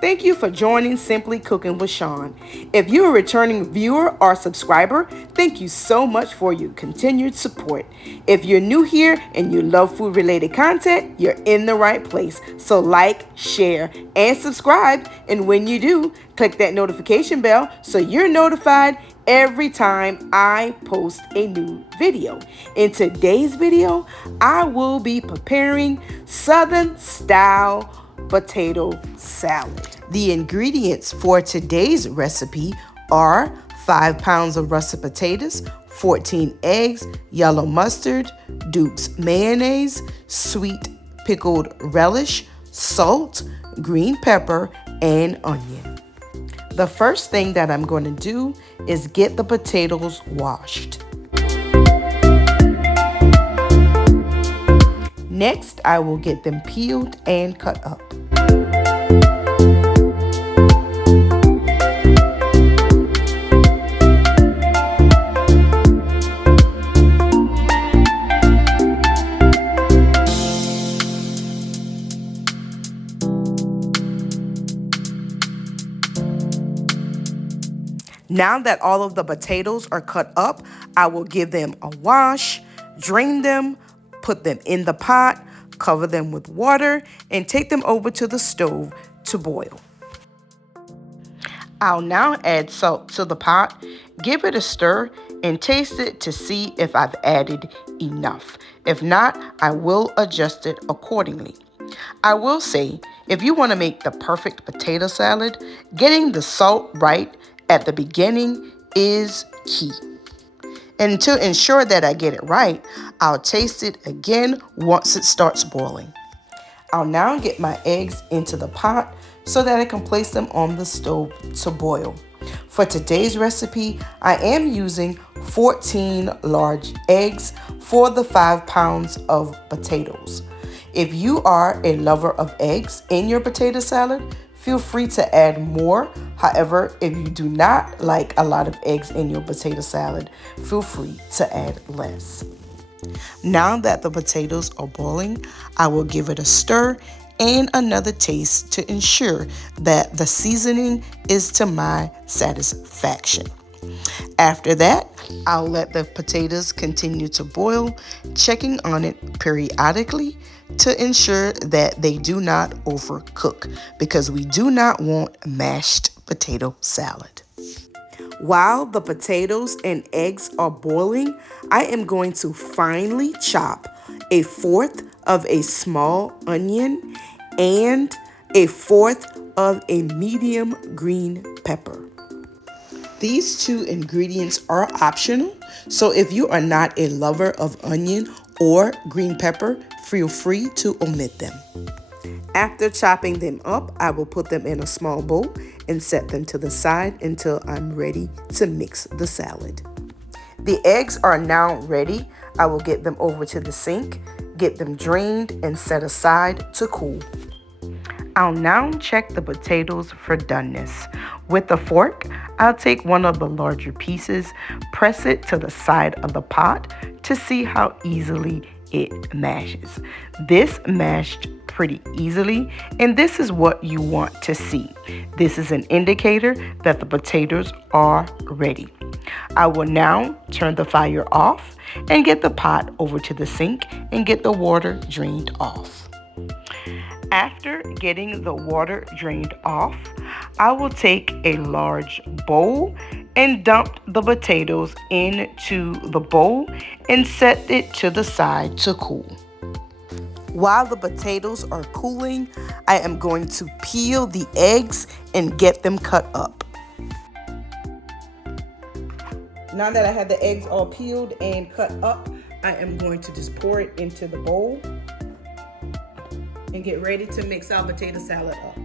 Thank you for joining Simply Cooking with Shawn. If you're a returning viewer or subscriber, thank you so much for your continued support. If you're new here and you love food-related content, you're in the right place. So like, share, and subscribe. And when you do, click that notification bell so you're notified every time I post a new video. In today's video, I will be preparing Southern style potato salad. The ingredients for today's recipe are 5 pounds of russet potatoes, 14 eggs, yellow mustard, Dukes Mayonnaise, sweet pickled relish, salt, green pepper, and onion. The first thing that I'm going to do is get the potatoes washed. Next, I will get them peeled and cut up. Now that all of the potatoes are cut up, I will give them a wash, drain them, put them in the pot, cover them with water, and take them over to the stove to boil. I'll now add salt to the pot, give it a stir, and taste it to see if I've added enough. If not, I will adjust it accordingly. I will say, if you want to make the perfect potato salad, getting the salt right at the beginning is key. And to ensure that I get it right, I'll taste it again once it starts boiling. I'll now get my eggs into the pot so that I can place them on the stove to boil. For today's recipe, I am using 14 large eggs for the 5 pounds of potatoes. If you are a lover of eggs in your potato salad, feel free to add more. However, if you do not like a lot of eggs in your potato salad, feel free to add less. Now that the potatoes are boiling, I will give it a stir and another taste to ensure that the seasoning is to my satisfaction. After that, I'll let the potatoes continue to boil, checking on it periodically to ensure that they do not overcook, because we do not want mashed potato salad. While the potatoes and eggs are boiling, I am going to finely chop 1/4 of a small onion and 1/4 of a medium green pepper. These two ingredients are optional, so if you are not a lover of onion or green pepper, feel free to omit them. After chopping them up, I will put them in a small bowl and set them to the side until I'm ready to mix the salad. The eggs are now ready. I will get them over to the sink, get them drained, and set aside to cool. I'll now check the potatoes for doneness. With a fork, I'll take one of the larger pieces, press it to the side of the pot to see how easily it mashes. This mashed pretty easily, and this is what you want to see. This is an indicator that the potatoes are ready. I will now turn the fire off and get the pot over to the sink and get the water drained off. After getting the water drained off, I will take a large bowl and dump the potatoes into the bowl and set it to the side to cool. While the potatoes are cooling, I am going to peel the eggs and get them cut up. Now that I have the eggs all peeled and cut up, I am going to just pour it into the bowl and get ready to mix our potato salad up.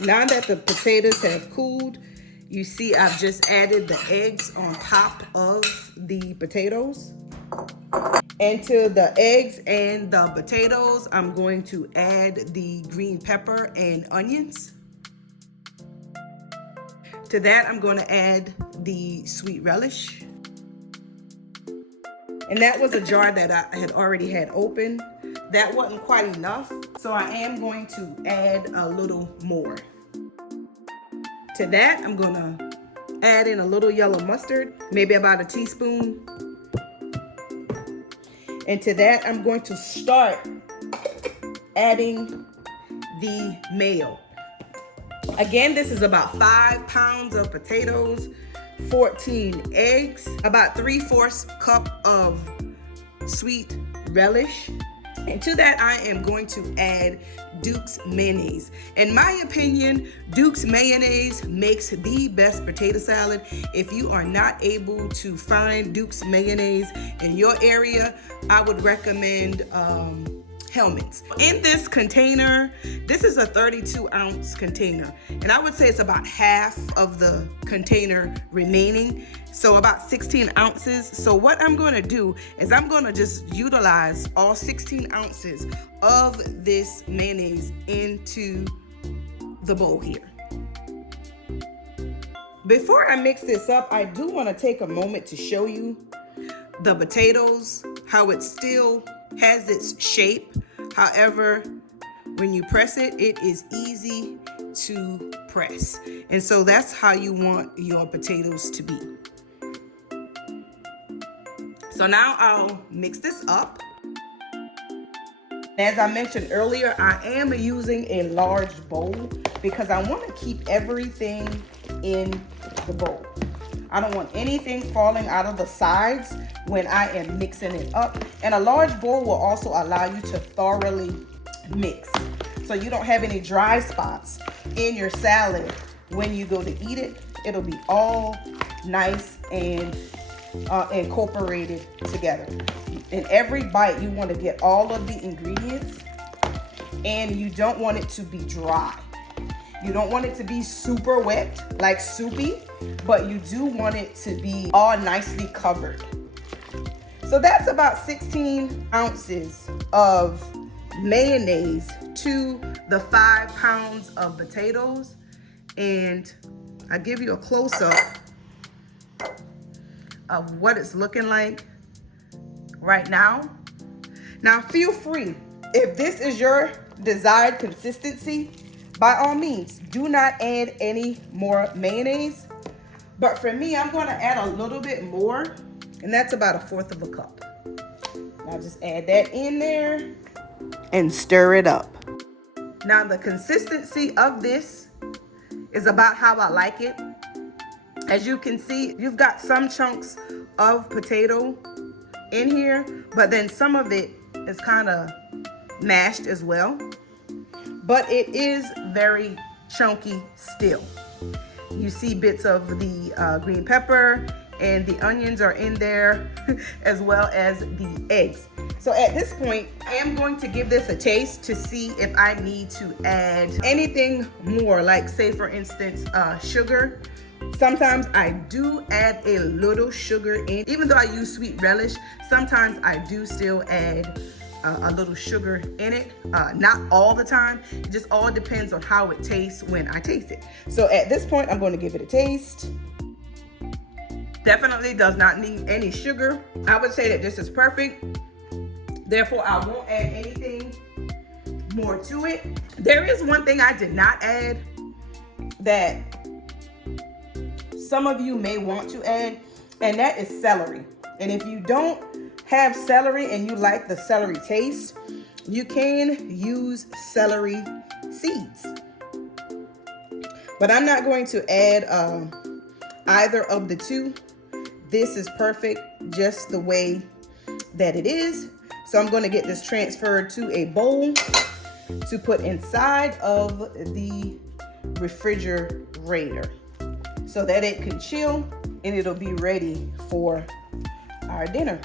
Now that the potatoes have cooled, you see I've just added the eggs on top of the potatoes. And to the eggs and the potatoes, I'm going to add the green pepper and onions. To that, I'm going to add the sweet relish. And that was a jar that I had already had open. that wasn't quite enough, so I am going to add a little more. To that, I'm gonna add in a little yellow mustard, maybe about a teaspoon. And to that, I'm going to start adding the mayo. Again, this is about 5 pounds of potatoes, 14 eggs, about 3/4 cup of sweet relish. And to that, I am going to add Dukes Mayonnaise. In my opinion, Dukes Mayonnaise makes the best potato salad. If you are not able to find Dukes Mayonnaise in your area, I would recommend Hellmann's. In this container, this is a 32-ounce container, and I would say it's about half of the container remaining, so about 16 ounces. So what I'm going to do is I'm going to just utilize all 16 ounces of this mayonnaise into the bowl here. Before I mix this up, I do want to take a moment to show you the potatoes, how it still has its shape. However, when you press it, it is easy to press. And so that's how you want your potatoes to be. So now I'll mix this up. As I mentioned earlier, I am using a large bowl because I want to keep everything in the bowl. I don't want anything falling out of the sides when I am mixing it up. And a large bowl will also allow you to thoroughly mix, so you don't have any dry spots in your salad when you go to eat it. It'll be all nice and incorporated together. In every bite, you want to get all of the ingredients, and you don't want it to be dry. You don't want it to be super wet, like soupy, but you do want it to be all nicely covered. So that's about 16 ounces of mayonnaise to the 5 pounds of potatoes. And I'll give you a close-up of what it's looking like right now. Now feel free, if this is your desired consistency, by all means, do not add any more mayonnaise. But for me, I'm going to add a little bit more, and that's about 1/4 cup. I'll just add that in there and stir it up. Now the consistency of this is about how I like it. As you can see, you've got some chunks of potato in here, but then some of it is kind of mashed as well. But it is very chunky still. You see bits of the green pepper, and the onions are in there as well as the eggs. So at this point, I am going to give this a taste to see if I need to add anything more, like say for instance, sugar. Sometimes I do add a little sugar in. Even though I use sweet relish, sometimes I do still add a little sugar in it. Not all the time. It just all depends on how it tastes when I taste it. So at this point, I'm going to give it a taste. Definitely does not need any sugar. I would say that this is perfect. Therefore, I won't add anything more to it. There is one thing I did not add that some of you may want to add, and that is celery. And if you don't have celery and you like the celery taste, you can use celery seeds. But I'm not going to add either of the two. This is perfect just the way that it is. So I'm going to get this transferred to a bowl to put inside of the refrigerator so that it can chill and it'll be ready for our dinner.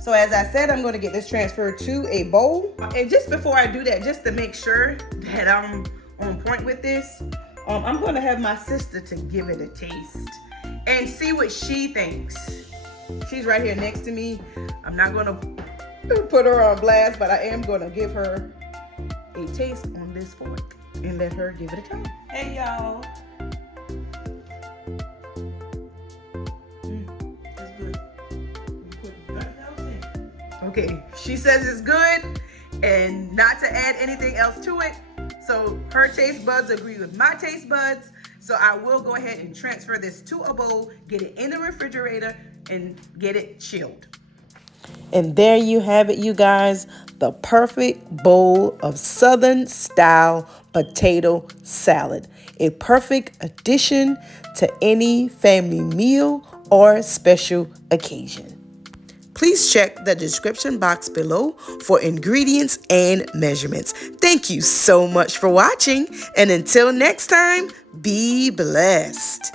So as I said, I'm going to get this transferred to a bowl. And just before I do that, just to make sure that I'm on point with this, I'm going to have my sister to give it a taste and see what she thinks. She's right here next to me. I'm not going to put her on blast, but I am going to give her a taste on this fork and let her give it a try. Hey, y'all. It's good. Okay, she says it's good, and not to add anything else to it. So her taste buds agree with my taste buds. So I will go ahead and transfer this to a bowl, get it in the refrigerator, and get it chilled. And there you have it, you guys, the perfect bowl of Southern style potato salad. A perfect addition to any family meal or special occasion. Please check the description box below for ingredients and measurements. Thank you so much for watching, and until next time, be blessed.